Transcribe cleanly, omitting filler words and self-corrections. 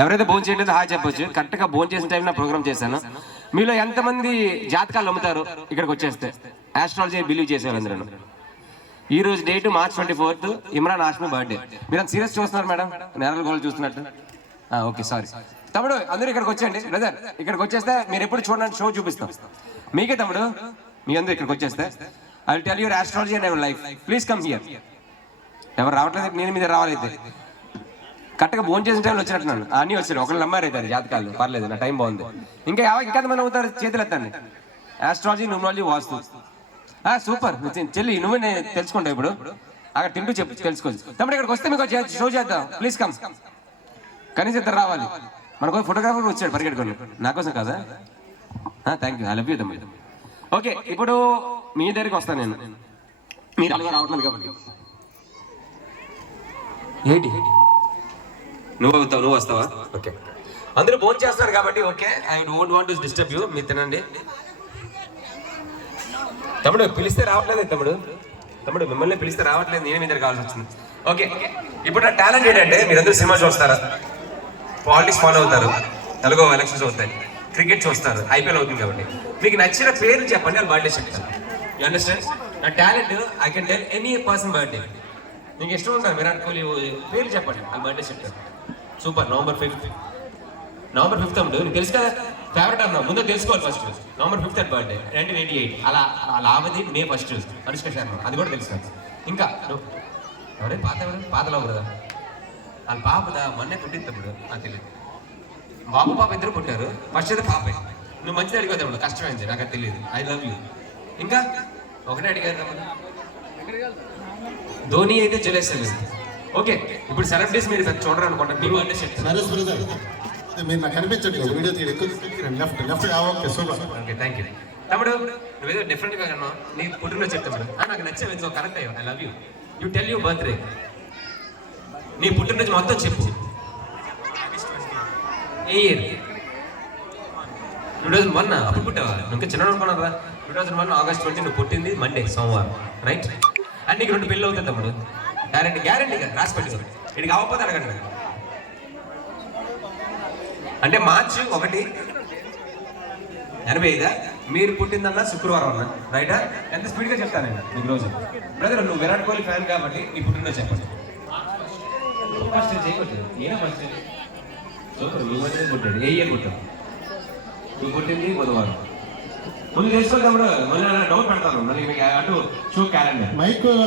ఎవరైతే భోజనం చేయలేదో హాయ్ చెప్పొచ్చు. కరెక్ట్గా భోజనం చేసిన టైం నా ప్రోగ్రామ్ చేశాను. మీలో ఎంతమంది జాతకాలు నమ్ముతారు ఇక్కడికి వచ్చేస్తే? ఆస్ట్రాలజీ బిలీవ్ చేసే వాళ్ళందరూ. ఈ రోజు date March 24th, Imran Hashmi birthday. మీరు అంత సీరియస్ చూస్తున్నారు మేడం, నేరల్ గోల్ చూస్తున్నట్టు. ఓకే సారీ తమ్ముడు, అందరూ ఇక్కడికి వచ్చేయండి. బ్రదర్ ఇక్కడికి వచ్చేస్తే మీరు ఎప్పుడు చూడండి షో చూపిస్తాం మీకే. తమ్ముడు మీ అందరూ ఇక్కడికి వచ్చేస్తే I will tell your astrology and your life. Please come here. ఎవరు రావట్లేదు, నేను మీద రావాలైతే. కరెక్ట్గా భోజనం చేసిన టైంలో వచ్చినట్టున్నాను. అన్నీ వచ్చారు, ఒకళ్ళు నమ్మారు అవుతారు జాతకాలు. పర్లేదు, నా టైం బాగుంది. ఇంకా ఇంకా మంది అవుతారు, చేతులు ఎత్తండి. ఆస్ట్రాలజీ, న్యూమరాలజీ, వాస్తు. సూపర్ చెల్లి, నువ్వే నేను తెలుసుకుంటావు ఇప్పుడు. అక్కడ తింటూ చెప్పు తెలుసుకోవచ్చు. తమ్ముడు ఇక్కడికి వస్తే మీకు షో చేద్దాం. Please come. కనీసం ఇద్దరు రావాలి. మనకు ఫోటోగ్రాఫర్ వచ్చాడు పరిగెట్టుకోండి, నా కోసం కదా. Thank you, I love you తమ్ముడు. ఓకే, ఇప్పుడు మీ దగ్గరికి వస్తాను నేను. మీరు అలాగే రావట్లేదు కాబట్టి ఏంటి నువ్వు వస్తావా? ఓకే, అందరూ భోజనం చేస్తున్నారు కాబట్టి okay. I don't want to disturb you. మీరు తినండి. తమ్ముడు పిలిస్తే రావట్లేదు. తమ్ముడు మిమ్మల్ని పిలిస్తే రావట్లేదు, నేనే మీ దగ్గర కావాల్సి వచ్చింది. ఓకే, ఇప్పుడు నా టాలెంట్ ఏంటంటే మీరందరూ సినిమా చూస్తారా, పాలిటిక్స్ ఫాలో అవుతారు, తెలుగు ఎలక్షన్స్ అవుతాయి, క్రికెట్ చూస్తారు, IPL అవుతుంది కాబట్టి మీకు నచ్చిన పేరు చెప్పండి, వాళ్ళు బర్త్డే చెప్తాను. You understand? నా talent I can tell any person birthday. నీకు ఇష్టం ఉంటారు విరాట్ కోహ్లీ పేరు చెప్పండి, వాళ్ళు బర్త్డే చెప్తారు. సూపర్. November 5th తమ్ముడు, నీకు తెలుసు కదా ఫేవరెట్ అన్నా, ముందు తెలుసుకోవాలి first. November 5th at birthday 1988. అలా ఆవది May 1st అనుష్క శర్మ, అది కూడా తెలుసు. ఇంకా ఎవరే పాతలో కదా వాళ్ళ పాపదా మొన్నే పుట్టింది తమ్ముడు, నాకు తెలియదు. బాబు పాప ఇద్దరు పుట్టారు. ఫస్ట్ అయితే పాపే. నువ్వు మంచిది అడిగావు తమ్ముడు, కష్టమైంది, నాకు అది తెలియదు. I love you. ఇంకా ఒకటే అడిగారు తమ్ముడు, ధోని అయితే జలేస్తుంది. ఓకే, ఇప్పుడు సెలబ్రిటీస్ మీరు చూడరు అనుకోండి, మీ బర్త్డే చెప్తాను. మీరు నాకు కనిపించట్లేదు వీడియో ఓకే, థ్యాంక్ యూ తమ్ముడు. నువ్వేదో డిఫరెంట్గా కన్నా నీ పుట్టినరోజు చెప్తాడు. నాకు నచ్చే కరెక్ట్ అయ్యో. I love you. You tell you birthday. నీ పుట్టినరోజు మొత్తం చెప్పు. ఏ ఇయర్? 2001. అప్పుడు పుట్టావా? ఇంకా చిన్న అనుకున్నారా? 2001 August 20 నువ్వు పుట్టింది మండే, సోమవారం, రైట్? అండ్ నీకు 2 పెళ్ళి అవుతుంది తమ్ముడు. గ్యారెంటీగా రాసి పెట్టుకో. ఇక్కడికి అవ్వకపోతే అడగండి. అంటే March 1, 85. మీరు పుట్టిందన్నా శుక్రవారం అన్నా, రైటా? ఎంత స్పీడ్గా చెప్తానండి మీకు రోజు. బ్రదర్ నువ్వు విరాట్ కోహ్లీ ఫ్యాన్ కాబట్టి నీ పుట్టినరోజు చెప్పండి. ఫస్ట్ చేయవచ్చు. ఏనా ఫస్ట్ సూపర్. నువ్వు అంటే పుట్టాడు. ఏ ఇయర్ పుట్టావు? నువ్వు పుట్టింది బుధవారం. ముందు తెలుసుకోవాలి తమ్ముడు, మళ్ళీ డౌట్ పెడతాను మళ్ళీ మీకు అటు షో క్యాలెండర్.